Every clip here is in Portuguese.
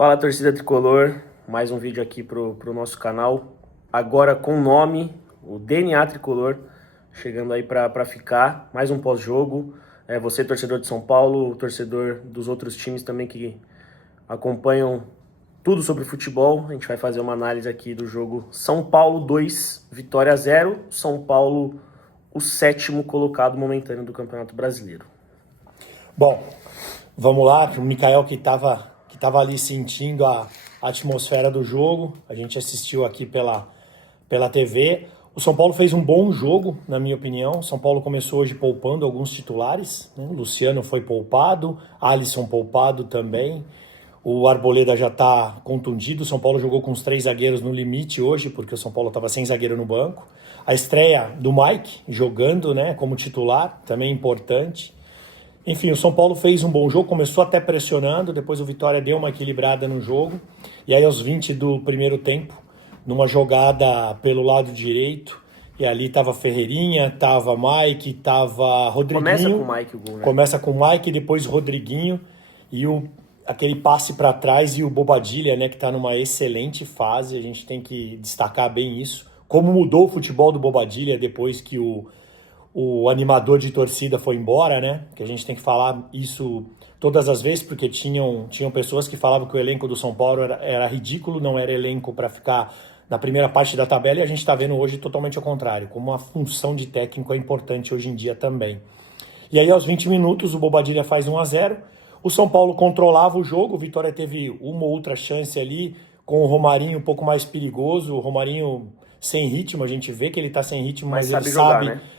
Fala, torcida tricolor, mais um vídeo aqui pro nosso canal, agora com o nome, o DNA Tricolor, chegando aí para ficar, mais um pós-jogo. Você, torcedor de São Paulo, torcedor dos outros times também que acompanham tudo sobre futebol, a gente vai fazer uma análise aqui do jogo São Paulo 2, Vitória 0, São Paulo o sétimo colocado momentâneo do Campeonato Brasileiro. Bom, vamos lá, o Mikael que estava ali sentindo a atmosfera do jogo, a gente assistiu aqui pela TV. O São Paulo fez um bom jogo, na minha opinião. O São Paulo começou hoje poupando alguns titulares, né? O Luciano foi poupado, Alisson poupado também. O Arboleda já está contundido. O São Paulo jogou com os 3 zagueiros no limite hoje, porque o São Paulo estava sem zagueiro no banco. A estreia do Mike jogando, né, como titular, também importante. Enfim, o São Paulo fez um bom jogo, começou até pressionando, depois o Vitória deu uma equilibrada no jogo. E aí aos 20 do primeiro tempo, numa jogada pelo lado direito, e ali tava Ferreirinha, tava Mike, tava Rodriguinho. Começa com o Mike o gol, né? Começa com o Mike, depois Rodriguinho e aquele passe para trás e o Bobadilla, né, que tá numa excelente fase. A gente tem que destacar bem isso. Como mudou o futebol do Bobadilla depois que o animador de torcida foi embora, né? Que a gente tem que falar isso todas as vezes, porque tinham pessoas que falavam que o elenco do São Paulo era ridículo, não era elenco para ficar na primeira parte da tabela, e a gente está vendo hoje totalmente ao contrário, como a função de técnico é importante hoje em dia também. E aí aos 20 minutos o Bobadilla faz 1-0, o São Paulo controlava o jogo, o Vitória teve uma ou outra chance ali, com o Romarinho um pouco mais perigoso, o Romarinho sem ritmo, a gente vê que ele tá sem ritmo, mas ele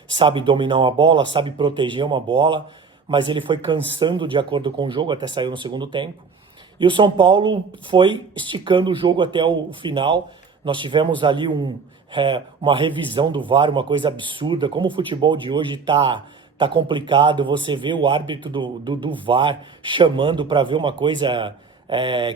sabe dominar uma bola, sabe proteger uma bola, mas ele foi cansando de acordo com o jogo, até saiu no segundo tempo. E o São Paulo foi esticando o jogo até o final. Nós tivemos ali uma revisão do VAR, uma coisa absurda. Como o futebol de hoje tá complicado, você vê o árbitro do VAR chamando para ver uma coisa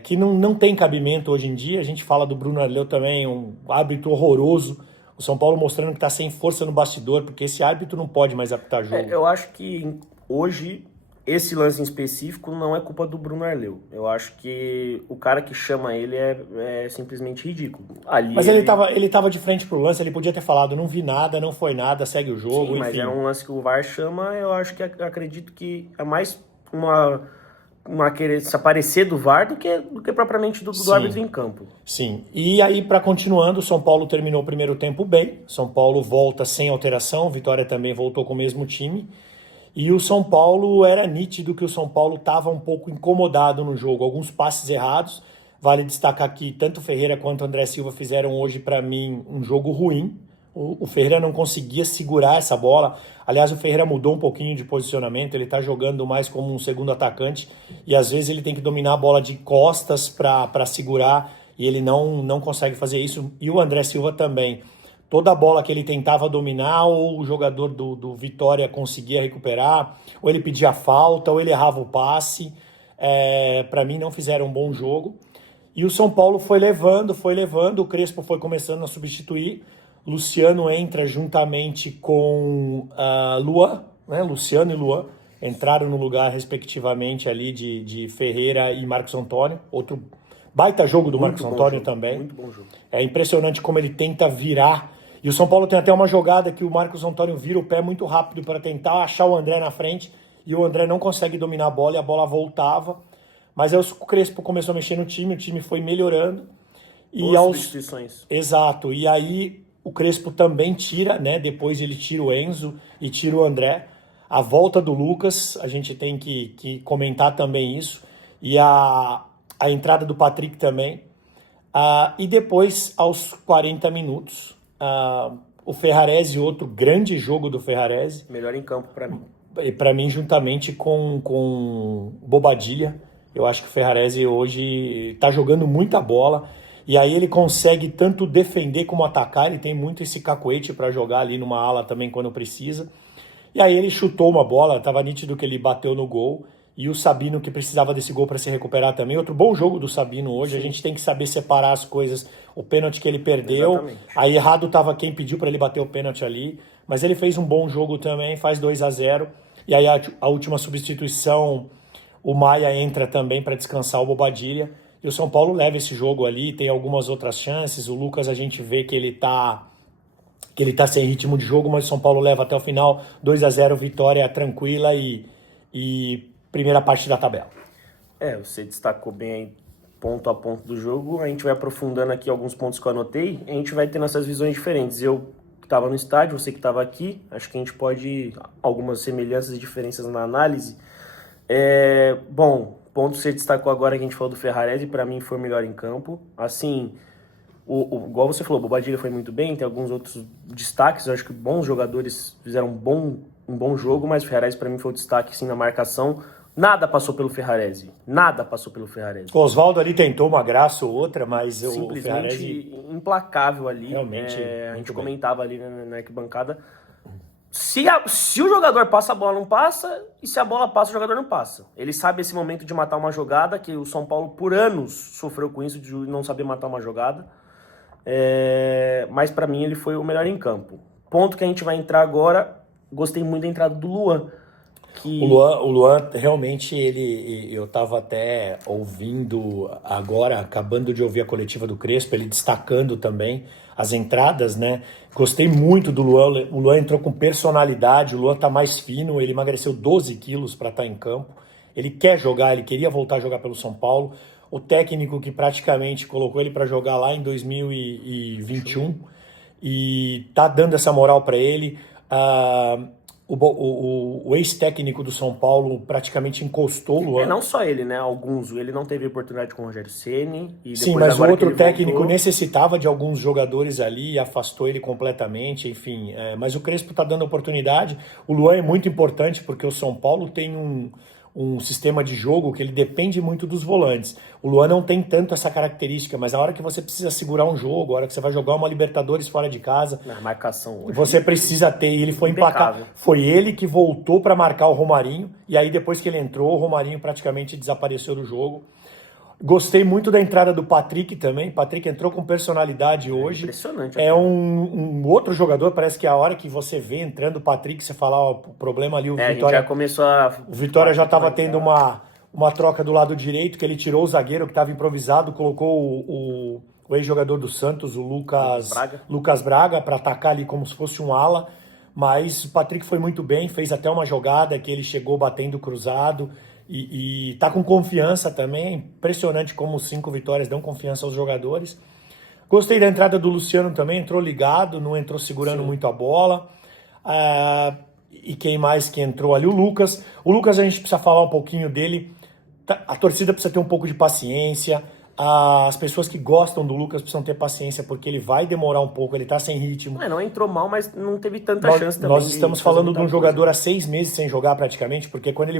que não tem cabimento hoje em dia. A gente fala do Bruno Arleu também, um árbitro horroroso. O São Paulo mostrando que está sem força no bastidor, porque esse árbitro não pode mais apitar jogo. Eu acho que hoje esse lance em específico não é culpa do Bruno Arleu. Eu acho que o cara que chama ele é simplesmente ridículo. Mas ele tava de frente pro lance, ele podia ter falado, não vi nada, não foi nada, segue o jogo. Sim, mas enfim. é um lance que o VAR chama, eu acredito que é mais querer se aparecer do VAR do que propriamente do árbitro em campo. Sim, e aí para continuando, o São Paulo terminou o primeiro tempo bem, São Paulo volta sem alteração, Vitória também voltou com o mesmo time, e o São Paulo era nítido que o São Paulo estava um pouco incomodado no jogo, alguns passes errados. Vale destacar que tanto o Ferreira quanto o André Silva fizeram hoje, para mim, um jogo ruim. O Ferreira não conseguia segurar essa bola. Aliás, o Ferreira mudou um pouquinho de posicionamento, ele está jogando mais como um segundo atacante e às vezes ele tem que dominar a bola de costas para segurar e ele não consegue fazer isso. E o André Silva também. Toda a bola que ele tentava dominar, ou o jogador do Vitória conseguia recuperar, ou ele pedia falta, ou ele errava o passe. Para mim, não fizeram um bom jogo. E o São Paulo foi levando, o Crespo foi começando a substituir. Luciano entra juntamente com Luan, né? Luciano e Luan entraram no lugar, respectivamente, ali de Ferreira e Marcos Antônio. Outro baita jogo do Marcos Antônio também. Muito bom jogo. É impressionante como ele tenta virar. E o São Paulo tem até uma jogada que o Marcos Antônio vira o pé muito rápido para tentar achar o André na frente. E o André não consegue dominar a bola e a bola voltava. Mas aí o Crespo começou a mexer no time, o time foi melhorando. Substituições. Exato. E aí o Crespo também tira, né? Depois ele tira o Enzo e tira o André. A volta do Lucas, a gente tem que comentar também isso. E a entrada do Patrick também. E depois, aos 40 minutos, o Ferrarese, outro grande jogo do Ferrarese. Melhor em campo para mim. E para mim, juntamente com Bobadilla. Eu acho que o Ferrarese hoje está jogando muita bola. E aí ele consegue tanto defender como atacar. Ele tem muito esse cacoete para jogar ali numa ala também quando precisa. E aí ele chutou uma bola, estava nítido que ele bateu no gol. E o Sabino, que precisava desse gol para se recuperar também. Outro bom jogo do Sabino hoje. Sim. A gente tem que saber separar as coisas. O pênalti que ele perdeu. Exatamente. Aí errado estava quem pediu para ele bater o pênalti ali. Mas ele fez um bom jogo também, faz 2-0. E aí a última substituição, o Maia entra também para descansar o Bobadilla. e o São Paulo leva esse jogo ali, tem algumas outras chances. O Lucas, a gente vê que ele tá sem ritmo de jogo, mas o São Paulo leva até o final, 2-0, vitória tranquila e primeira parte da tabela. Você destacou bem aí ponto a ponto do jogo. A gente vai aprofundando aqui alguns pontos que eu anotei, e a gente vai tendo essas visões diferentes. Eu que estava no estádio, você que estava aqui, acho que a gente pode algumas semelhanças e diferenças na análise. Bom, ponto que você destacou agora, que a gente falou do Ferrarese, para mim foi o melhor em campo. Assim, igual você falou, o Bobadilla foi muito bem, tem alguns outros destaques, eu acho que bons jogadores fizeram um bom jogo, mas o Ferrarese para mim foi o destaque sim na marcação. Nada passou pelo Ferrarese. O Oswaldo ali tentou uma graça ou outra, mas simplesmente o Ferrarese implacável ali. Realmente, a gente comentava ali na arquibancada. Se o jogador passa, a bola não passa, e se a bola passa, o jogador não passa. Ele sabe esse momento de matar uma jogada, que o São Paulo por anos sofreu com isso, de não saber matar uma jogada. Mas para mim ele foi o melhor em campo. Ponto que a gente vai entrar agora, gostei muito da entrada do Luan. O Luan realmente, eu estava até ouvindo agora, acabando de ouvir a coletiva do Crespo, ele destacando também as entradas, né? Gostei muito do Luan, o Luan entrou com personalidade, o Luan tá mais fino, ele emagreceu 12 quilos para estar em campo, ele quer jogar, ele queria voltar a jogar pelo São Paulo, o técnico que praticamente colocou ele para jogar lá em 2021 e tá dando essa moral para ele. O ex-técnico do São Paulo praticamente encostou o Luan. Não só ele, né? Alguns. Ele não teve oportunidade com o Rogério Ceni. Sim, mas o outro técnico necessitava de alguns jogadores ali, afastou ele completamente, enfim. Mas o Crespo está dando oportunidade. O Luan é muito importante porque o São Paulo tem um sistema de jogo que ele depende muito dos volantes. O Luan não tem tanto essa característica, mas a hora que você precisa segurar um jogo, a hora que você vai jogar uma Libertadores fora de casa, na marcação hoje, você precisa ter, e ele foi implacável. Foi ele que voltou para marcar o Romarinho, e aí depois que ele entrou, o Romarinho praticamente desapareceu do jogo. Gostei muito da entrada do Patrick também. Patrick entrou com personalidade hoje. Impressionante. É um outro jogador, parece que a hora que você vê entrando o Patrick, você fala, ó, o problema ali, o Vitória... A gente já começou O Vitória já estava tendo uma troca do lado direito, que ele tirou o zagueiro que estava improvisado, colocou o ex-jogador do Santos, o Lucas Braga, para atacar ali como se fosse um ala. Mas o Patrick foi muito bem, fez até uma jogada que ele chegou batendo cruzado. E tá com confiança também, é impressionante como 5 vitórias dão confiança aos jogadores. Gostei da entrada do Luciano também, entrou ligado, não entrou segurando muito a bola. E quem mais que entrou ali? O Lucas a gente precisa falar um pouquinho dele. A torcida precisa ter um pouco de paciência. As pessoas que gostam do Lucas precisam ter paciência, porque ele vai demorar um pouco, ele tá sem ritmo. Não entrou mal, mas não teve tanta chance também. Nós estamos falando de um jogador há 6 meses sem jogar praticamente, porque quando ele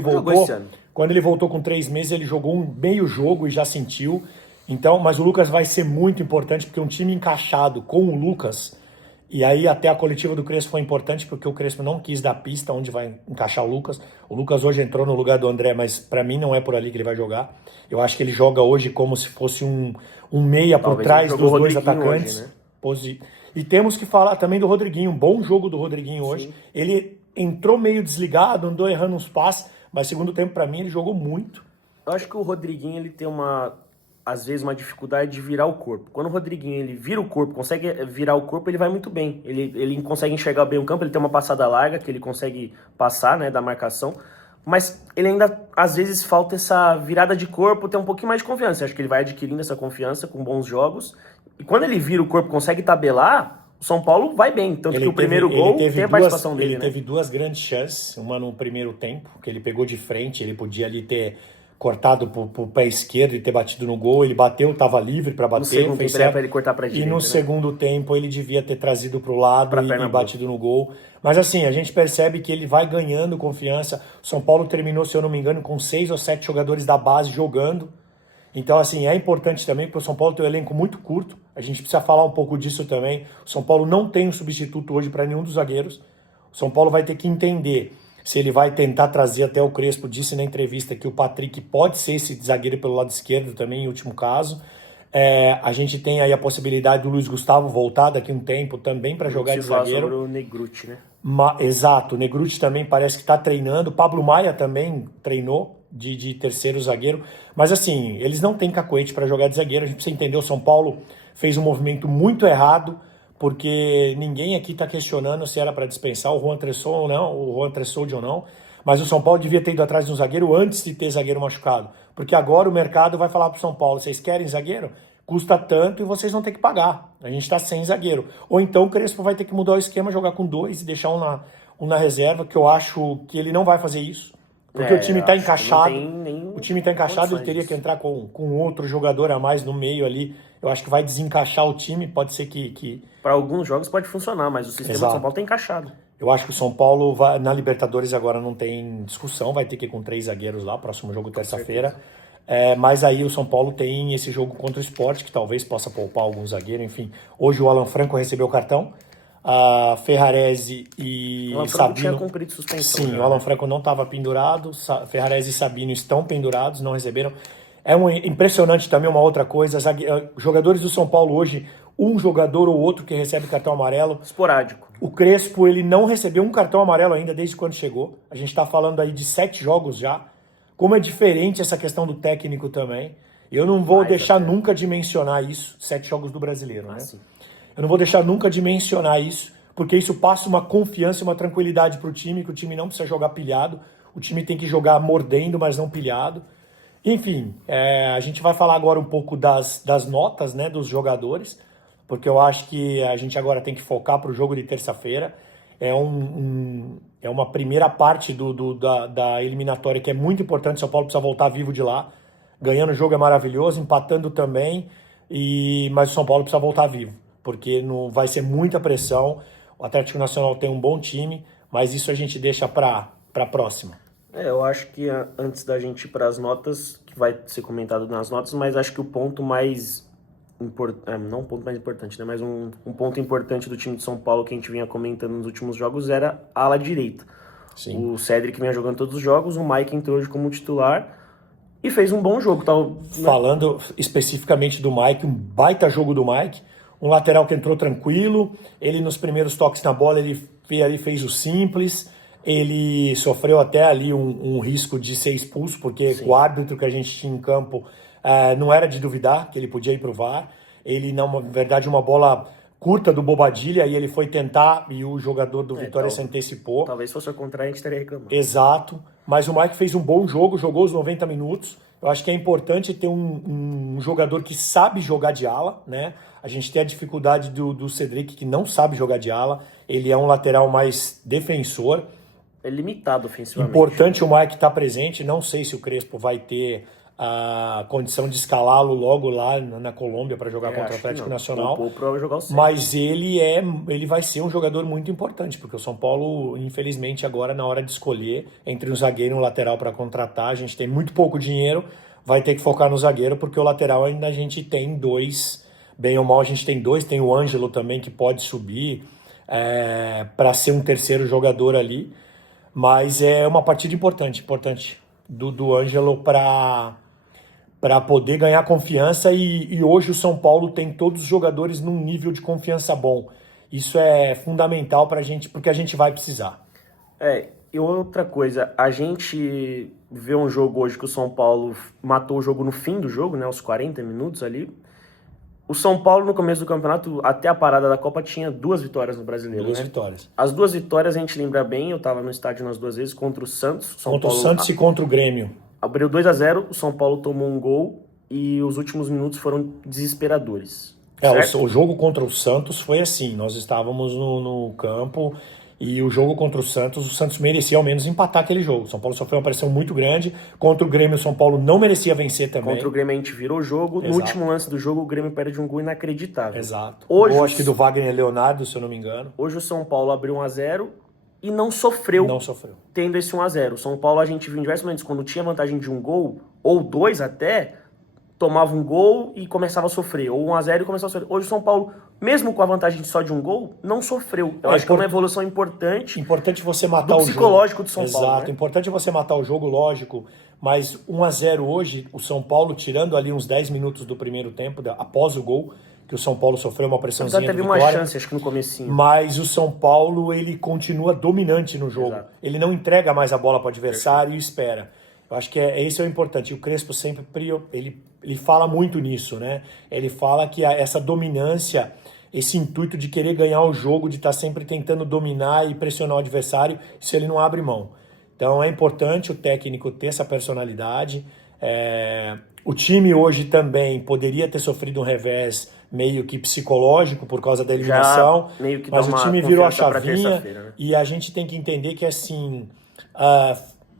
voltou com 3 meses, ele jogou um meio jogo e já sentiu. Então, mas o Lucas vai ser muito importante, porque um time encaixado com o Lucas, e aí até a coletiva do Crespo foi importante, porque o Crespo não quis dar pista onde vai encaixar o Lucas. O Lucas hoje entrou no lugar do André, mas para mim não é por ali que ele vai jogar. Eu acho que ele joga hoje como se fosse um meia por trás dos dois atacantes. Hoje, né? E temos que falar também do Rodriguinho, um bom jogo do Rodriguinho hoje. Sim. Ele entrou meio desligado, andou errando uns passes, mas segundo tempo para mim ele jogou muito. Eu acho que o Rodriguinho ele tem às vezes uma dificuldade de virar o corpo. Quando o Rodriguinho ele vira o corpo, consegue virar o corpo, ele vai muito bem. Ele consegue enxergar bem o campo, ele tem uma passada larga que ele consegue passar, né, da marcação. Mas ele ainda, às vezes, falta essa virada de corpo, ter um pouquinho mais de confiança. Eu acho que ele vai adquirindo essa confiança com bons jogos. E quando ele vira o corpo, consegue tabelar, o São Paulo vai bem. Tanto que o primeiro gol tem a participação dele, Ele teve 2 grandes chances, uma no primeiro tempo, que ele pegou de frente, ele podia ali ter cortado pro pé esquerdo e ter batido no gol. Ele bateu, estava livre para bater. No segundo tempo era para ele cortar para direita. E no segundo tempo ele devia ter trazido pro lado e batido no gol. Mas assim, a gente percebe que ele vai ganhando confiança. O São Paulo terminou, se eu não me engano, com 6 ou 7 jogadores da base jogando. Então assim, é importante também, porque o São Paulo tem um elenco muito curto. A gente precisa falar um pouco disso também. O São Paulo não tem um substituto hoje para nenhum dos zagueiros. O São Paulo vai ter que entender se ele vai tentar trazer, até o Crespo disse na entrevista que o Patrick pode ser esse zagueiro pelo lado esquerdo também, em último caso. A gente tem aí a possibilidade do Luiz Gustavo voltar daqui a um tempo também para jogar de zagueiro. Sobre o Negruti, né? Exato, o Negruti também parece que está treinando. O Pablo Maia também treinou. de terceiro zagueiro. Mas assim, eles não têm cacoete para jogar de zagueiro. A gente precisa entender, o São Paulo fez um movimento muito errado, porque ninguém aqui está questionando se era para dispensar o Juan Tressoldi ou não. Mas o São Paulo devia ter ido atrás de um zagueiro antes de ter zagueiro machucado. Porque agora o mercado vai falar para o São Paulo, vocês querem zagueiro? Custa tanto e vocês vão ter que pagar. A gente está sem zagueiro. Ou então o Crespo vai ter que mudar o esquema, jogar com 2 e deixar um na reserva, que eu acho que ele não vai fazer isso. Porque o time está encaixado. O time está encaixado, ele teria que entrar com outro jogador a mais no meio ali. Eu acho que vai desencaixar o time, pode ser que... Para alguns jogos pode funcionar, mas o sistema do São Paulo está encaixado. Eu acho que o São Paulo, na Libertadores agora não tem discussão, vai ter que ir com 3 zagueiros lá, próximo jogo terça-feira. Mas aí o São Paulo tem esse jogo contra o Sport, que talvez possa poupar algum zagueiro, enfim. Hoje o Alan Franco recebeu o cartão, a Ferrarese e o Alan Franco Sabino... tinha cumprido suspensão. Sim, o Alan Franco não estava pendurado, Ferrarese e Sabino estão pendurados, não receberam. Impressionante também uma outra coisa, jogadores do São Paulo hoje, um jogador ou outro que recebe cartão amarelo. Esporádico. O Crespo, ele não recebeu um cartão amarelo ainda desde quando chegou. A gente está falando aí de 7 jogos já. Como é diferente essa questão do técnico também. Eu não vou deixar nunca de mencionar isso. 7 jogos do Brasileiro, né? Sim. Eu não vou deixar nunca de mencionar isso, porque isso passa uma confiança e uma tranquilidade para o time, que o time não precisa jogar pilhado. O time tem que jogar mordendo, mas não pilhado. Enfim, a gente vai falar agora um pouco das notas, né, dos jogadores, porque eu acho que a gente agora tem que focar para o jogo de terça-feira. É uma primeira parte da eliminatória que é muito importante. São Paulo precisa voltar vivo de lá. Ganhando o jogo é maravilhoso, empatando também, mas o São Paulo precisa voltar vivo, porque vai ser muita pressão. O Atlético Nacional tem um bom time, mas isso a gente deixa para a próxima. Eu acho que antes da gente ir para as notas, que vai ser comentado nas notas, mas acho que o ponto mais não um ponto mais importante, né? Mas um ponto importante do time de São Paulo que a gente vinha comentando nos últimos jogos era a ala direita. Sim. O Cedric vinha jogando todos os jogos, o Mike entrou hoje como titular e fez um bom jogo. Falando especificamente do Mike, um baita jogo do Mike, um lateral que entrou tranquilo, ele nos primeiros toques na bola, ele fez o simples, ele sofreu até ali um risco de ser expulso, porque Sim. O árbitro que a gente tinha em campo não era de duvidar que ele podia ir para o VAR. Ele, na verdade, uma bola curta do Bobadilla, e ele foi tentar, e o jogador do Vitória se antecipou. Talvez fosse ao contrário, a gente estaria reclamando. Exato, mas o Mike fez um bom jogo, jogou os 90 minutos. Eu acho que é importante ter um jogador que sabe jogar de ala, né? A gente tem a dificuldade do Cedric, que não sabe jogar de ala. Ele é um lateral mais defensor. É limitado ofensivamente. Importante o Mike estar presente. Não sei se o Crespo vai ter a condição de escalá-lo logo lá na Colômbia para jogar contra o Atlético Nacional. Jogar o mas ele vai ser um jogador muito importante, porque o São Paulo, infelizmente, agora na hora de escolher entre um zagueiro e um lateral para contratar, a gente tem muito pouco dinheiro, vai ter que focar no zagueiro, porque o lateral ainda a gente tem 2, bem ou mal a gente tem 2, tem o Ângelo também que pode subir para ser um terceiro jogador ali, mas é uma partida importante do Ângelo para poder ganhar confiança, e hoje o São Paulo tem todos os jogadores num nível de confiança bom. Isso é fundamental para a gente, porque a gente vai precisar. E outra coisa, a gente vê um jogo hoje que o São Paulo matou o jogo no fim do jogo, né, aos 40 minutos ali. O São Paulo, no começo do campeonato, até a parada da Copa, tinha 2 vitórias no Brasileiro. 2 vitórias. As 2 vitórias, a gente lembra bem, eu estava no estádio nas 2 vezes, contra o Santos. O Santos e contra o Grêmio. Abriu 2-0, o São Paulo tomou um gol e os últimos minutos foram desesperadores. O jogo contra o Santos foi assim, nós estávamos no campo e o jogo contra o Santos merecia ao menos empatar aquele jogo. O São Paulo sofreu uma pressão muito grande. Contra o Grêmio, o São Paulo não merecia vencer também. Contra o Grêmio a gente virou o jogo. Exato. No último lance do jogo, o Grêmio perde um gol inacreditável. Exato. Hoje, acho que do Wagner Leonardo, se eu não me engano. Hoje o São Paulo abriu 1-0 e não sofreu. Tendo esse 1-0. O São Paulo, a gente viu em diversos momentos, quando tinha vantagem de um gol, ou 2 até, tomava um gol e começava a sofrer. Ou 1-0 e começava a sofrer. Hoje o São Paulo, mesmo com a vantagem só de um gol, não sofreu. Eu acho que é uma evolução importante. Importante você matar o jogo. Psicológico do São Paulo. Exato. Né? Importante você matar o jogo, lógico. Mas 1-0 hoje, o São Paulo, tirando ali uns 10 minutos do primeiro tempo, após o gol, que o São Paulo sofreu uma pressãozinha do Vitória. Teve uma chance, acho que no comecinho. Mas o São Paulo, ele continua dominante no jogo. Exato. Ele não entrega mais a bola para o adversário e espera. Eu acho que esse é o importante. O Crespo sempre, ele fala muito nisso, né? Ele fala que essa dominância, esse intuito de querer ganhar o jogo, de estar sempre tentando dominar e pressionar o adversário, isso ele não abre mão. Então é importante o técnico ter essa personalidade. O time hoje também poderia ter sofrido um revés meio que psicológico por causa da eliminação, meio que mas o time virou a chavinha, né? e a gente tem que entender que assim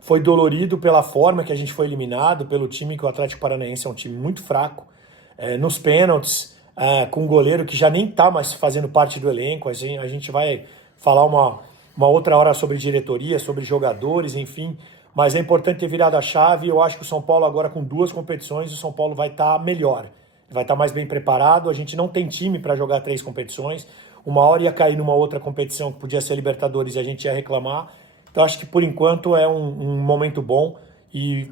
foi dolorido pela forma que a gente foi eliminado, pelo time que o Atlético Paranaense é um time muito fraco, nos pênaltis, com um goleiro que já nem está mais fazendo parte do elenco. A gente vai falar uma outra hora sobre diretoria, sobre jogadores, enfim. Mas é importante ter virado a chave. Eu acho que o São Paulo agora com 2 competições, o São Paulo vai estar melhor. Vai estar mais bem preparado. A gente não tem time para jogar 3 competições. Uma hora ia cair numa outra competição que podia ser Libertadores e a gente ia reclamar. Então acho que por enquanto é um momento bom e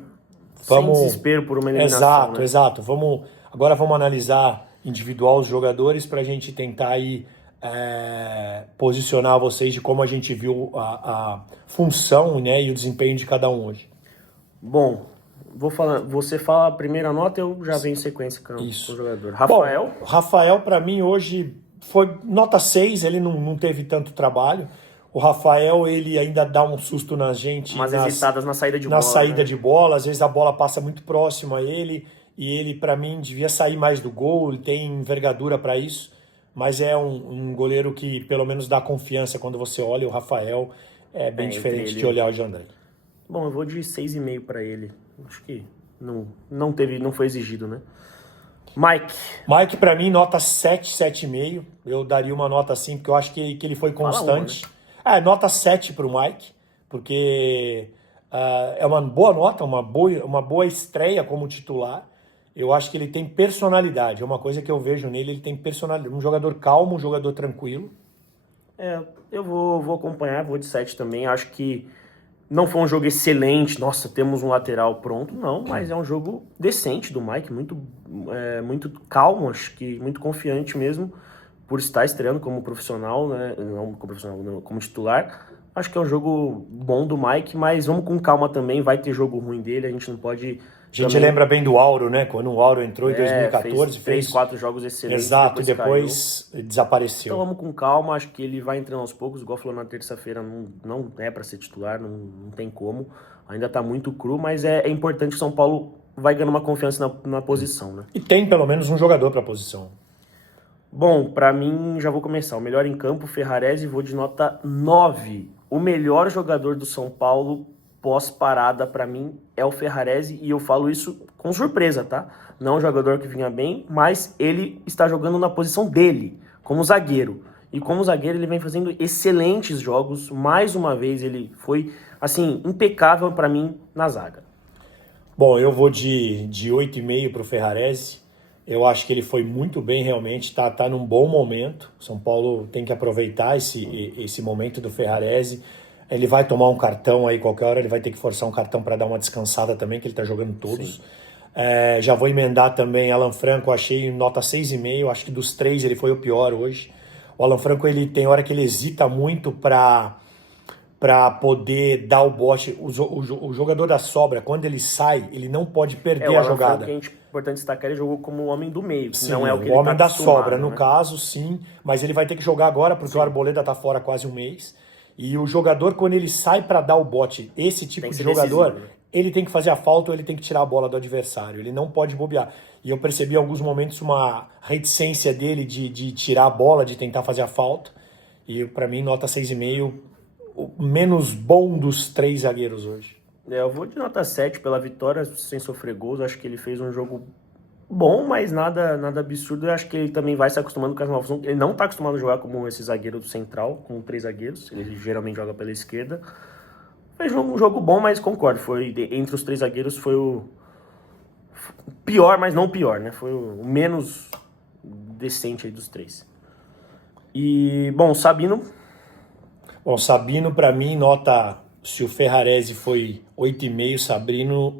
vamos... Sem desespero por uma eliminação. Exato. Agora vamos analisar individual os jogadores para a gente tentar aí posicionar vocês de como a gente viu a função, né, e o desempenho de cada um hoje. Bom, você fala a primeira nota, eu já venho em sequência com o jogador. Rafael? Bom, Rafael para mim hoje foi nota 6, ele não teve tanto trabalho. O Rafael, ele ainda dá um susto na gente. Umas hesitadas na saída de bola. Na saída de bola, às vezes a bola passa muito próximo a ele, e ele, para mim, devia sair mais do gol, ele tem envergadura para isso, mas é um goleiro que pelo menos dá confiança quando você olha. O Rafael é bem diferente de olhar o Jandrei. Bom, eu vou de 6,5 para ele. Acho que não foi exigido, né? Mike, para mim, nota 7, 7,5. Eu daria uma nota assim, porque eu acho que ele foi constante. Nota 7 para o Mike, porque é uma boa nota, uma boa estreia como titular. Eu acho que ele tem personalidade, é uma coisa que eu vejo nele, ele tem personalidade. Um jogador calmo, um jogador tranquilo. Eu vou acompanhar, vou de 7 também. Acho que não foi um jogo excelente, nossa, temos um lateral pronto, não, mas é um jogo decente do Mike, muito calmo, acho que muito confiante mesmo, por estar estreando como profissional, né? Não como profissional, não, como titular. Acho que é um jogo bom do Mike, mas vamos com calma também, vai ter jogo ruim dele, a gente não pode... A gente lembra bem do Auro, né? Quando o Auro entrou em 2014, fez 3-4 jogos excelentes. Exato, e depois desapareceu. Então vamos com calma, acho que ele vai entrando aos poucos, igual falou na terça-feira, não é para ser titular, não tem como. Ainda tá muito cru, mas é importante que o São Paulo vai ganhando uma confiança na posição, né? E tem pelo menos um jogador para a posição. Bom, para mim, já vou começar. O melhor em campo, Ferrarese, vou de nota 9. O melhor jogador do São Paulo pós-parada, para mim, é o Ferrarese, e eu falo isso com surpresa, tá? Não é um jogador que vinha bem, mas ele está jogando na posição dele, como zagueiro. E como zagueiro ele vem fazendo excelentes jogos. Mais uma vez ele foi, assim, impecável para mim na zaga. Bom, eu vou de 8,5 para o Ferrarese. Eu acho que ele foi muito bem realmente, tá num bom momento. São Paulo tem que aproveitar esse momento do Ferrarese. Ele vai tomar um cartão aí qualquer hora, ele vai ter que forçar um cartão para dar uma descansada também, que ele tá jogando todos. Já vou emendar também Alan Franco, achei nota 6,5, acho que dos 3 ele foi o pior hoje. O Alan Franco, ele tem hora que ele hesita muito para poder dar o bote. O jogador da sobra, quando ele sai, ele não pode perder a jogada. É importante destacar, ele jogou como o homem do meio, sim, não é o que o ele homem tá da sobra, né? No caso, sim, mas ele vai ter que jogar agora, porque sim, o Arboleda tá fora quase um mês. E o jogador, quando ele sai para dar o bote, esse tipo de jogador, decisivo, né? Ele tem que fazer a falta ou ele tem que tirar a bola do adversário, ele não pode bobear. E eu percebi em alguns momentos uma reticência dele de tirar a bola, de tentar fazer a falta. E para mim, nota 6,5, o menos bom dos 3 zagueiros hoje. Eu vou de nota 7 pela vitória, sem sofrer gols. Acho que ele fez um jogo bom, mas nada absurdo. Eu acho que ele também vai se acostumando com as novas. Ele não está acostumado a jogar como esse zagueiro do central, com 3 zagueiros. Ele geralmente joga pela esquerda. Fez um jogo bom, mas concordo. Entre os 3 zagueiros foi o pior, mas não o pior, né? Foi o menos decente aí dos 3. E, bom, Sabino. Bom, Sabino, para mim, nota... Se o Ferrarese foi 8,5,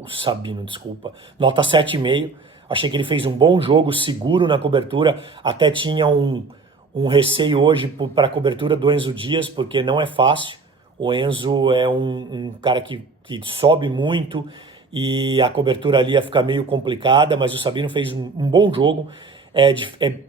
Sabino, desculpa, nota 7,5. Achei que ele fez um bom jogo, seguro na cobertura. Até tinha um receio hoje para a cobertura do Enzo Dias, porque não é fácil. O Enzo é um cara que sobe muito e a cobertura ali ia ficar meio complicada, mas o Sabino fez um bom jogo. É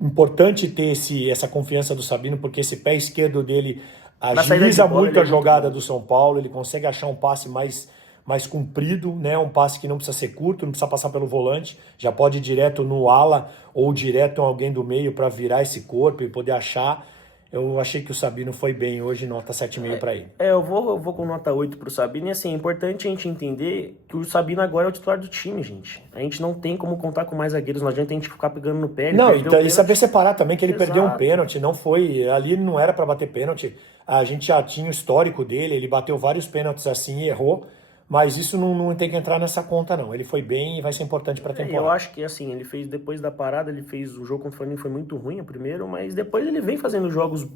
importante ter essa confiança do Sabino, porque esse pé esquerdo dele agiliza muito a jogada do São Paulo, ele consegue achar um passe mais comprido, né? Um passe que não precisa ser curto, não precisa passar pelo volante, já pode ir direto no ala ou direto em alguém do meio para virar esse corpo e poder achar. Eu achei que o Sabino foi bem hoje, nota 7,5 para ele. Eu vou com nota 8 pro Sabino, e assim, é importante a gente entender que o Sabino agora é o titular do time, gente. A gente não tem como contar com mais zagueiros, não adianta a gente ficar pegando no pé. Não, e saber separar também que ele Exato. perdeu um pênalti, não foi, ali não era para bater pênalti, a gente já tinha o histórico dele, ele bateu vários pênaltis assim e errou, mas isso não tem que entrar nessa conta não, ele foi bem e vai ser importante para a temporada. Eu acho que assim, ele fez, depois da parada, ele fez, o jogo contra o Flamengo foi muito ruim o primeiro, mas depois ele vem fazendo jogos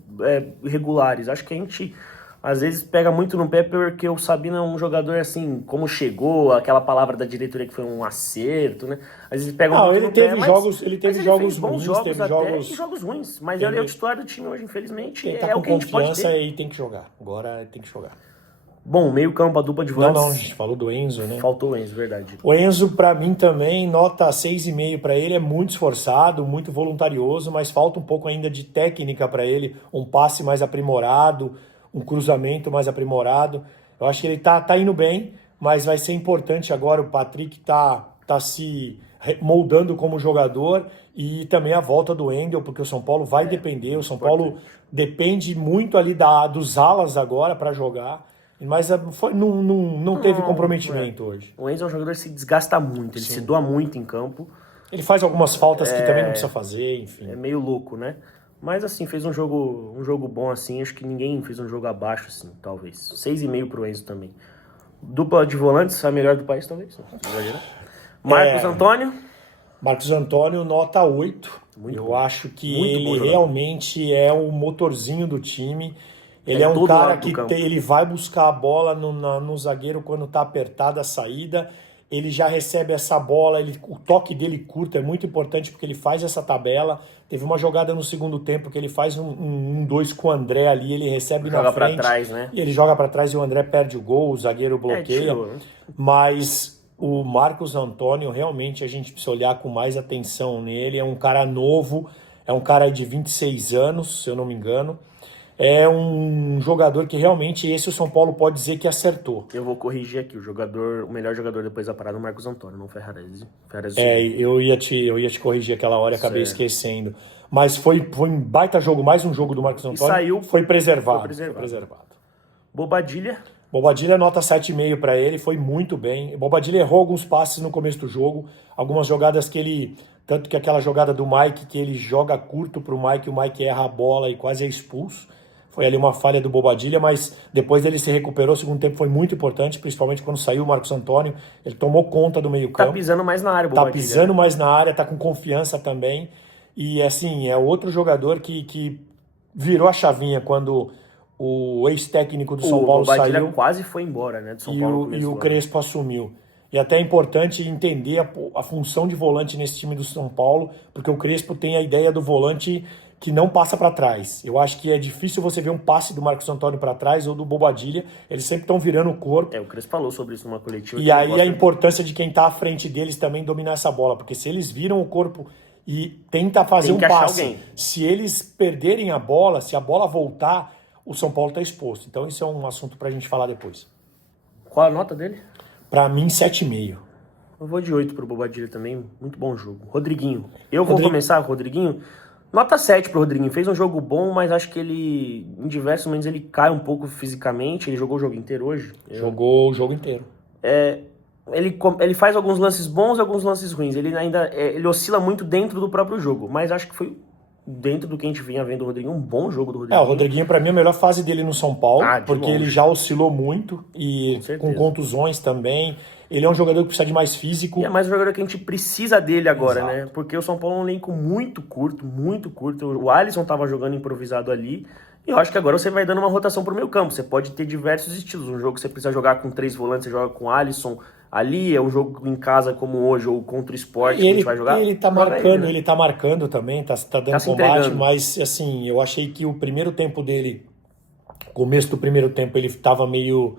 regulares. Acho que a gente às vezes pega muito no pé porque o Sabino é um jogador assim, como chegou, aquela palavra da diretoria que foi um acerto, né? Às vezes pega muito no pé, ele teve jogos bons ruins, teve jogos ruins, mas ele é o titular do time hoje, infelizmente, é o que a gente pode ter. E tem que jogar, agora tem que jogar. Bom, meio campo, a dupla de volantes. Não, a gente falou do Enzo, né? Faltou o Enzo, verdade. O Enzo, pra mim também, nota 6,5 para ele, é muito esforçado, muito voluntarioso, mas falta um pouco ainda de técnica para ele, um passe mais aprimorado, um cruzamento mais aprimorado. Eu acho que ele tá indo bem, mas vai ser importante agora, o Patrick tá se moldando como jogador e também a volta do Wendel, porque o São Paulo vai depender, o São Paulo depende muito ali dos alas agora para jogar. Mas não teve comprometimento hoje. O Enzo é um jogador que se desgasta muito, ele se doa muito em campo. Ele faz algumas faltas que também não precisa fazer, enfim. É meio louco, né? Mas assim, fez um jogo bom assim, acho que ninguém fez um jogo abaixo assim, talvez. 6,5 pro Enzo também. Dupla de volantes, a melhor do país, talvez. Marcos Antônio. Marcos Antônio, nota 8. Eu acho que ele realmente é o motorzinho do time. Ele é um cara que ele vai buscar a bola no zagueiro quando tá apertada a saída, ele já recebe essa bola, o toque dele curto é muito importante porque ele faz essa tabela. Teve uma jogada no segundo tempo que ele faz um 2 com o André ali, ele recebe na frente, pra trás, né? E ele joga para trás e o André perde o gol, o zagueiro bloqueia. Mas o Marcos Antônio, realmente a gente precisa olhar com mais atenção nele, é um cara novo, é um cara de 26 anos, se eu não me engano. É um jogador que realmente o São Paulo pode dizer que acertou. Eu vou corrigir aqui, o melhor jogador depois da parada é o Marcos Antônio, não o Ferrarese. Eu ia te corrigir aquela hora e acabei esquecendo. Mas foi um baita jogo, mais um jogo do Marcos Antônio. Foi preservado. Bobadilha, nota 7,5 para ele, foi muito bem. Bobadilha errou alguns passes no começo do jogo, algumas jogadas que ele... Tanto que aquela jogada do Mike, que ele joga curto pro Mike, o Mike erra a bola e quase é expulso. Foi ali uma falha do Bobadilha, mas depois ele se recuperou. O segundo tempo foi muito importante, principalmente quando saiu o Marcos Antônio. Ele tomou conta do meio-campo. Tá pisando mais na área, Bobadilha. Tá pisando mais na área, tá com confiança também. E assim, é outro jogador que virou a chavinha quando o ex-técnico do São Paulo saiu. O Bobadilha quase foi embora, né, do São Paulo. E o Crespo assumiu. E até é importante entender a função de volante nesse time do São Paulo, porque o Crespo tem a ideia do volante que não passa para trás. Eu acho que é difícil você ver um passe do Marcos Antônio para trás ou do Bobadilha, eles sempre estão virando o corpo. O Crespo falou sobre isso numa coletiva. E aí a importância de quem está à frente deles também dominar essa bola, porque se eles viram o corpo e tenta fazer um passe, se eles perderem a bola, se a bola voltar, o São Paulo está exposto. Então isso é um assunto para a gente falar depois. Qual a nota dele? Para mim, 7,5. Eu vou de 8 pro Bobadilha também, muito bom jogo. Rodriguinho. Vou começar com o Rodriguinho. Nota 7 pro Rodriguinho. Fez um jogo bom, mas acho que ele, em diversos momentos, ele cai um pouco fisicamente. Ele jogou o jogo inteiro hoje? Jogou o jogo inteiro. Ele faz alguns lances bons e alguns lances ruins. Ele ainda ele oscila muito dentro do próprio jogo, mas acho que foi, dentro do que a gente vinha vendo do Rodriguinho, um bom jogo do Rodriguinho. O Rodriguinho, pra mim, é a melhor fase dele no São Paulo, porque longe. Ele já oscilou muito e com contusões também. Ele é um jogador que precisa de mais físico. E é mais um jogador que a gente precisa dele agora, né? Porque o São Paulo é um elenco muito curto, muito curto. O Alisson tava jogando improvisado ali. E eu acho que agora você vai dando uma rotação pro meio campo. Você pode ter diversos estilos. Um jogo que você precisa jogar com 3 volantes, você joga com o Alisson. Ali é um jogo em casa como hoje, ou contra o Sport, que a gente vai jogar. Ele tá marcando, ele tá marcando também, tá dando combate, mas assim, eu achei que o primeiro tempo dele, começo do primeiro tempo, ele tava meio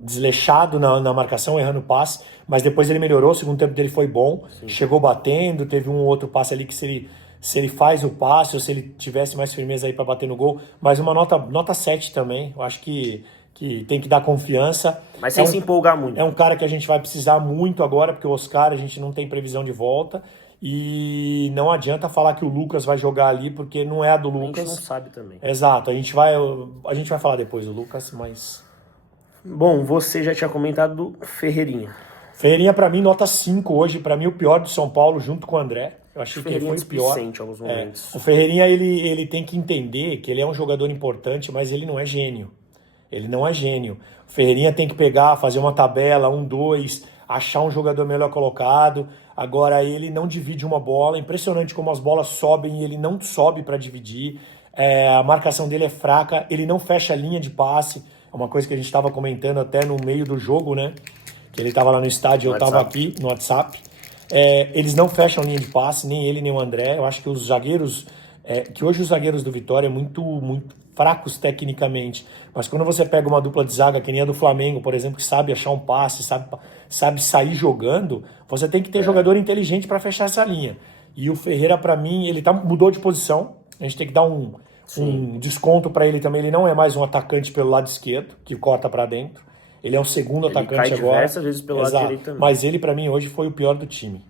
desleixado na marcação, errando passe, mas depois ele melhorou, o segundo tempo dele foi bom, chegou batendo, teve um outro passe ali que se ele faz o passe ou se ele tivesse mais firmeza aí para bater no gol, mas uma nota 7 também, eu acho que tem que dar confiança. Mas sem se empolgar muito. É um cara que a gente vai precisar muito agora, porque o Oscar a gente não tem previsão de volta. E não adianta falar que o Lucas vai jogar ali, porque não é a do Lucas. A gente não sabe também. Exato, a gente vai falar depois do Lucas, mas... Bom, você já tinha comentado do Ferreirinha. Ferreirinha, pra mim, nota 5 hoje. Pra mim, o pior do São Paulo, junto com o André. Eu achei que ele foi o pior. Em alguns momentos. O Ferreirinha, ele tem que entender que ele é um jogador importante, mas ele não é gênio. Ele não é gênio. O Ferreirinha tem que pegar, fazer uma tabela, 1, 2, achar um jogador melhor colocado. Agora, ele não divide uma bola. Impressionante como as bolas sobem e ele não sobe para dividir. A marcação dele é fraca. Ele não fecha a linha de passe. É uma coisa que a gente estava comentando até no meio do jogo, né? Que ele estava lá no estádio, eu estava aqui no WhatsApp. Eles não fecham a linha de passe, nem ele, nem o André. Eu acho que os zagueiros... que hoje os zagueiros do Vitória muito fracos tecnicamente. Mas quando você pega uma dupla de zaga, que nem a do Flamengo, por exemplo, que sabe achar um passe, sabe sair jogando, você tem que ter jogador inteligente para fechar essa linha. E o Ferreira, para mim, ele mudou de posição. A gente tem que dar um desconto para ele também. Ele não é mais um atacante pelo lado esquerdo, que corta para dentro. Ele é um segundo atacante agora. Ele cai diversas vezes pelo lado direito também. Mas ele, para mim, hoje foi o pior do time.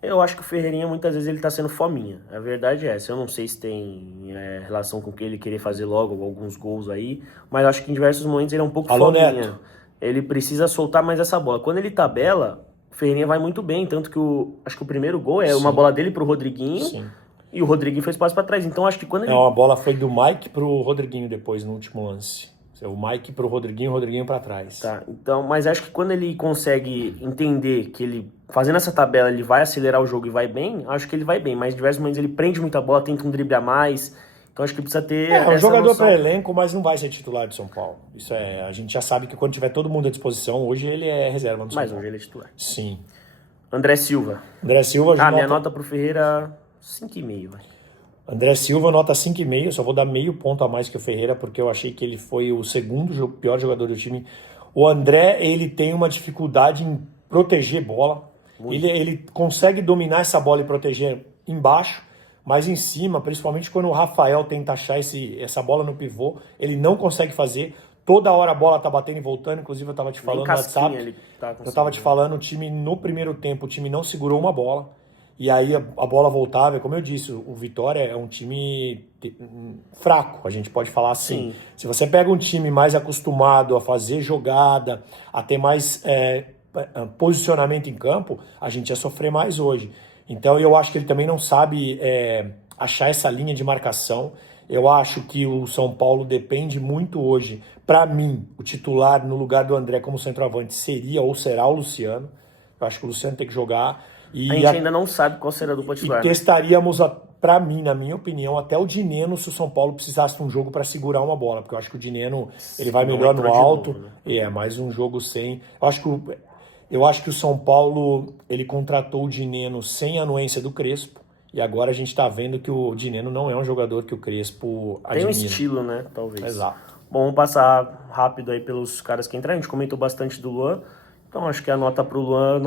Eu acho que o Ferreirinha, muitas vezes, ele tá sendo fominha. A verdade é essa. Eu não sei se tem relação com o que ele querer fazer logo, alguns gols aí, mas acho que em diversos momentos ele é um pouco fominha. Neto. Ele precisa soltar mais essa bola. Quando ele tabela, o Ferreirinha vai muito bem, tanto que acho que o primeiro gol é uma bola dele pro Rodriguinho, e o Rodriguinho fez passe pra trás. Então acho que quando ele... a bola foi do Mike pro Rodriguinho depois, no último lance. O Mike pro Rodriguinho, o Rodriguinho pra trás. Tá, então, mas acho que quando ele consegue entender que ele, fazendo essa tabela, ele vai acelerar o jogo e vai bem, acho que ele vai bem. Mas em diversos momentos ele prende muita bola, tenta um drible a mais. Então acho que precisa ter essa um jogador para elenco, mas não vai ser titular de São Paulo. Isso a gente já sabe que quando tiver todo mundo à disposição, hoje ele é reserva no São Paulo. Mas hoje ele é titular. Sim. André Silva. Minha nota pro Ferreira, 5,5, vai. André Silva, nota 5,5, só vou dar meio ponto a mais que o Ferreira, porque eu achei que ele foi o segundo pior jogador do time. O André, ele tem uma dificuldade em proteger bola. Ele consegue dominar essa bola e proteger embaixo, mas em cima, principalmente quando o Rafael tenta achar essa bola no pivô, ele não consegue fazer. Toda hora a bola tá batendo e voltando, inclusive eu tava te falando no WhatsApp. Eu tava te falando, o time no primeiro tempo, o time não segurou uma bola. E aí a bola voltava, como eu disse, o Vitória é um time fraco, a gente pode falar assim. Sim. Se você pega um time mais acostumado a fazer jogada, a ter mais posicionamento em campo, a gente ia sofrer mais hoje. Então eu acho que ele também não sabe achar essa linha de marcação. Eu acho que o São Paulo depende muito hoje. Para mim, o titular no lugar do André como centroavante seria ou será o Luciano. Eu acho que o Luciano tem que jogar. A gente ainda não sabe qual será a dupla titular. E testaríamos, para mim, na minha opinião, até o Dineno se o São Paulo precisasse de um jogo para segurar uma bola. Porque eu acho que o Dineno ele vai melhor no alto. Novo, né? Mais um jogo sem... Eu acho que o São Paulo ele contratou o Dineno sem a anuência do Crespo. E agora a gente está vendo que o Dineno não é um jogador que o Crespo admira. Tem um estilo, né? Talvez. Exato. Bom, vamos passar rápido aí pelos caras que entraram. A gente comentou bastante do Luan. Então acho que a nota pro Luan...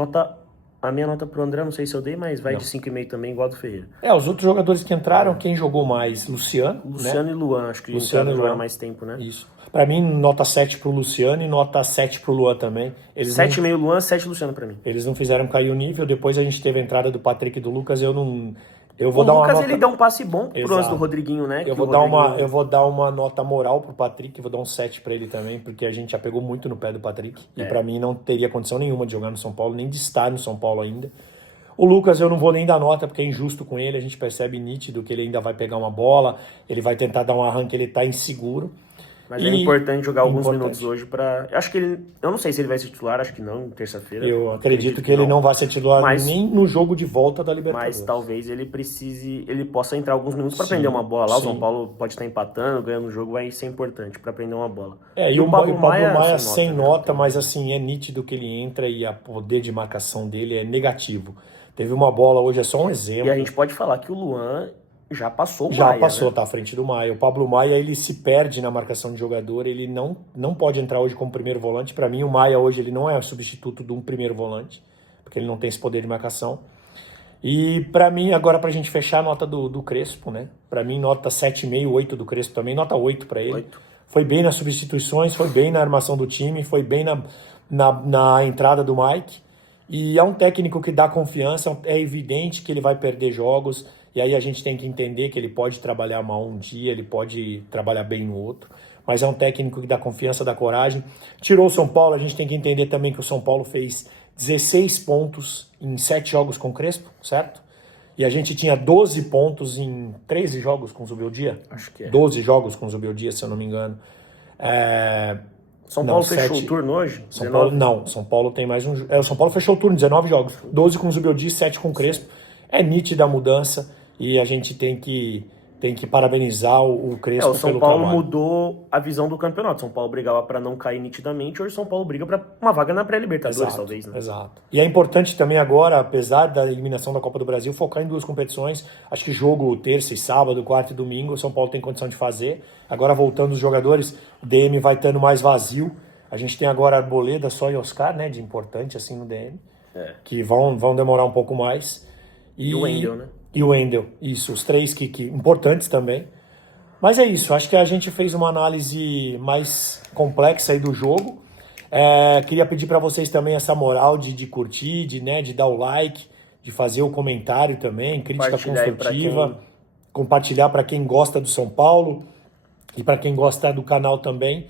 A minha nota pro André, não sei se eu dei, mas vai de 5,5 também, igual a do Ferreira. Os outros jogadores que entraram, quem jogou mais? Luciano, né? E Luan, acho que Luciano e Luan mais tempo, né? Isso. Pra mim, nota 7 pro Luciano e nota 7 pro Luan também. 7,5 Luan, 7 Luciano pra mim. Eles não fizeram cair o nível, depois a gente teve a entrada do Patrick e do Lucas, o Lucas, ele dá um passe bom pro lance do Rodriguinho, né? Eu vou dar uma nota moral pro Patrick, vou dar um 7 pra ele também, porque a gente já pegou muito no pé do Patrick. E pra mim não teria condição nenhuma de jogar no São Paulo, nem de estar no São Paulo ainda. O Lucas eu não vou nem dar nota, porque é injusto com ele, a gente percebe nítido que ele ainda vai pegar uma bola, ele vai tentar dar um arranque, ele tá inseguro. Mas é importante jogar alguns minutos hoje pra... Acho que ele... Eu não sei se ele vai ser titular, acho que não, terça-feira. Eu acredito que ele não vai ser titular nem no jogo de volta da Libertadores. Mas talvez ele possa entrar alguns minutos pra prender uma bola lá. O São Paulo pode estar empatando, ganhando o jogo, vai ser importante pra prender uma bola. E o Pablo Maia sem nota, mas assim, é nítido que ele entra e o poder de marcação dele é negativo. Teve uma bola hoje, é só um exemplo. E a gente pode falar que o Luan Já passou o Já Maia, passou, né? tá à frente do Maia. O Pablo Maia, ele se perde na marcação de jogador, ele não pode entrar hoje como primeiro volante. Para mim, o Maia hoje ele não é substituto de um primeiro volante, porque ele não tem esse poder de marcação. E para mim, agora pra gente fechar a nota do Crespo, né? Para mim, nota 7,5, 8 do Crespo também, nota 8 para ele. 8. Foi bem nas substituições, foi bem na armação do time, foi bem na entrada do Mike. E é um técnico que dá confiança, é evidente que ele vai perder jogos, e aí a gente tem que entender que ele pode trabalhar mal um dia, ele pode trabalhar bem no outro, mas é um técnico que dá confiança, dá coragem. Tirou o São Paulo, a gente tem que entender também que o São Paulo fez 16 pontos em 7 jogos com o Crespo, certo? E a gente tinha 12 pontos em 13 jogos com o Zubeldia? Acho que é. 12 jogos com o Zubeldia, se eu não me engano. São Paulo fechou o turno hoje? São Paulo, não, São Paulo tem mais um. O São Paulo fechou o turno, 19 jogos. 12 com o Zubeldia, 7 com o Crespo. É nítida a mudança e a gente tem que parabenizar o Crespo O São pelo Paulo trabalho. mudou a visão do campeonato. São Paulo brigava para não cair nitidamente, hoje São Paulo briga para uma vaga na pré-Libertadores, Exato, talvez, né? Exato. E é importante também agora, apesar da eliminação da Copa do Brasil, focar em 2 competições. Acho que jogo terça e sábado, quarta e domingo, o São Paulo tem condição de fazer. Agora voltando os jogadores, o DM vai estando mais vazio. A gente tem agora Arboleda, só e Oscar, né, de importante assim no DM, que vão demorar um pouco mais. E o Wendel, né? E o Wendel, isso, os 3 que importantes também. Mas é isso, acho que a gente fez uma análise mais complexa aí do jogo. Queria pedir para vocês também essa moral de curtir, de dar o like, de fazer o comentário também, crítica construtiva, compartilhar para quem gosta do São Paulo e para quem gosta do canal também.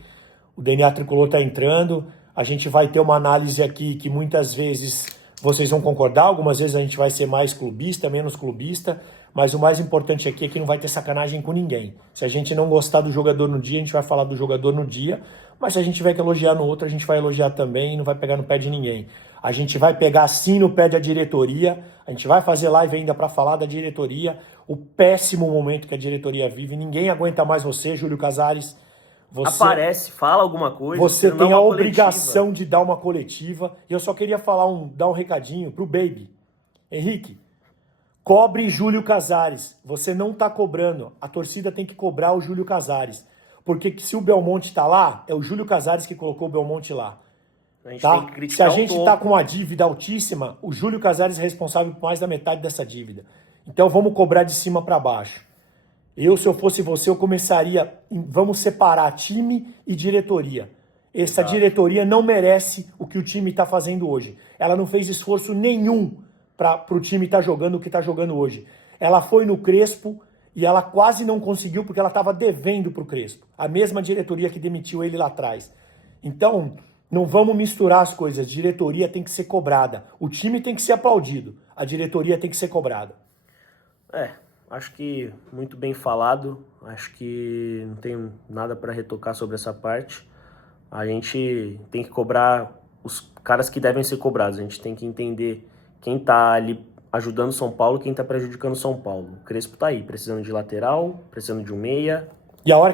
O DNA Tricolor está entrando, a gente vai ter uma análise aqui que muitas vezes vocês vão concordar, algumas vezes a gente vai ser mais clubista, menos clubista, mas o mais importante aqui é que não vai ter sacanagem com ninguém. Se a gente não gostar do jogador no dia, a gente vai falar do jogador no dia, mas se a gente tiver que elogiar no outro, a gente vai elogiar também e não vai pegar no pé de ninguém. A gente vai pegar sim no pé da diretoria, a gente vai fazer live ainda para falar da diretoria, o péssimo momento que a diretoria vive, ninguém aguenta mais você, Júlio Casares. Você aparece, fala alguma coisa. Você tem a obrigação de dar uma coletiva. E eu só queria dar um recadinho pro Baby. Henrique, cobre Júlio Casares. Você não tá cobrando. A torcida tem que cobrar o Júlio Casares. Porque se o Belmonte tá lá, é o Júlio Casares que colocou o Belmonte lá. A gente tá? tem que criticar. Se a gente tá com uma dívida altíssima, o Júlio Casares é responsável por mais da metade dessa dívida. Então vamos cobrar de cima para baixo. Se eu fosse você, eu começaria... Vamos separar time e diretoria. Essa diretoria não merece o que o time está fazendo hoje. Ela não fez esforço nenhum para o time estar jogando o que está jogando hoje. Ela foi no Crespo e ela quase não conseguiu porque ela estava devendo para o Crespo. A mesma diretoria que demitiu ele lá atrás. Então, não vamos misturar as coisas. A diretoria tem que ser cobrada. O time tem que ser aplaudido. A diretoria tem que ser cobrada. Acho que muito bem falado, acho que não tenho nada para retocar sobre essa parte. A gente tem que cobrar os caras que devem ser cobrados, a gente tem que entender quem tá ali ajudando o São Paulo e quem tá prejudicando o São Paulo. O Crespo tá aí, precisando de lateral, precisando de um meia. E a hora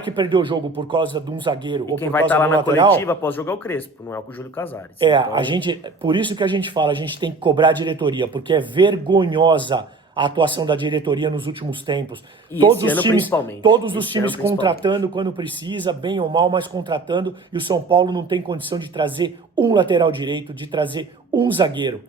que perdeu o jogo por causa de um zagueiro e ou quem por vai causa estar lá na lateral, coletiva após jogar o Crespo, não é o Júlio Casares. Então... por isso que a gente fala, a gente tem que cobrar a diretoria, porque é vergonhosa a atuação da diretoria nos últimos tempos. E todos os times contratando quando precisa, bem ou mal, mas contratando, e o São Paulo não tem condição de trazer um lateral direito, de trazer um zagueiro.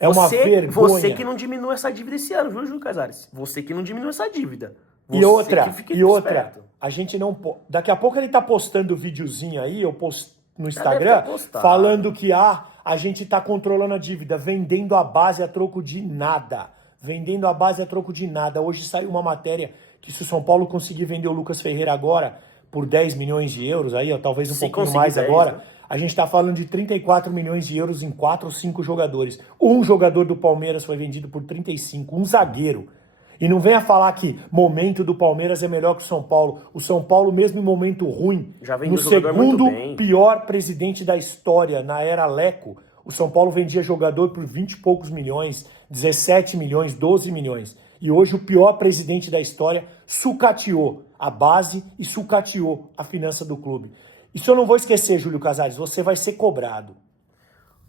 Uma vergonha. Você que não diminui essa dívida esse ano, viu, Júlio Casares? Você que não diminui essa dívida. E outra, a gente não... Daqui a pouco ele tá postando videozinho aí, eu posto no Instagram, falando que a gente tá controlando a dívida, vendendo a base a troco de nada. Vendendo a base a troco de nada. Hoje saiu uma matéria que se o São Paulo conseguir vender o Lucas Ferreira agora por 10 milhões de euros, aí, talvez um pouquinho mais 10, agora, né? A gente está falando de 34 milhões de euros em 4 ou 5 jogadores. Um jogador do Palmeiras foi vendido por 35, um zagueiro. E não venha falar que momento do Palmeiras é melhor que o São Paulo. O São Paulo, mesmo em momento ruim, no segundo pior presidente da história, na era Leco, o São Paulo vendia jogador por 20 e poucos milhões, 17 milhões, 12 milhões. E hoje o pior presidente da história sucateou a base e sucateou a finança do clube. Isso eu não vou esquecer, Júlio Casares, você vai ser cobrado.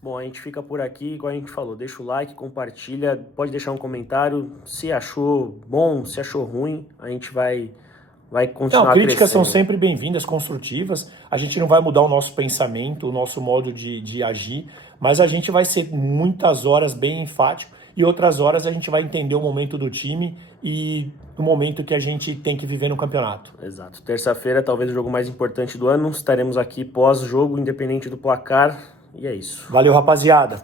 Bom, a gente fica por aqui, igual a gente falou, deixa o like, compartilha, pode deixar um comentário, se achou bom, se achou ruim, a gente vai continuar Não, críticas são crescendo. sempre bem-vindas, construtivas. A gente não vai mudar o nosso pensamento, o nosso modo de agir, mas a gente vai ser muitas horas bem enfático e outras horas a gente vai entender o momento do time e o momento que a gente tem que viver no campeonato. Exato. Terça-feira, talvez o jogo mais importante do ano, estaremos aqui pós-jogo, independente do placar, e é isso. Valeu, rapaziada!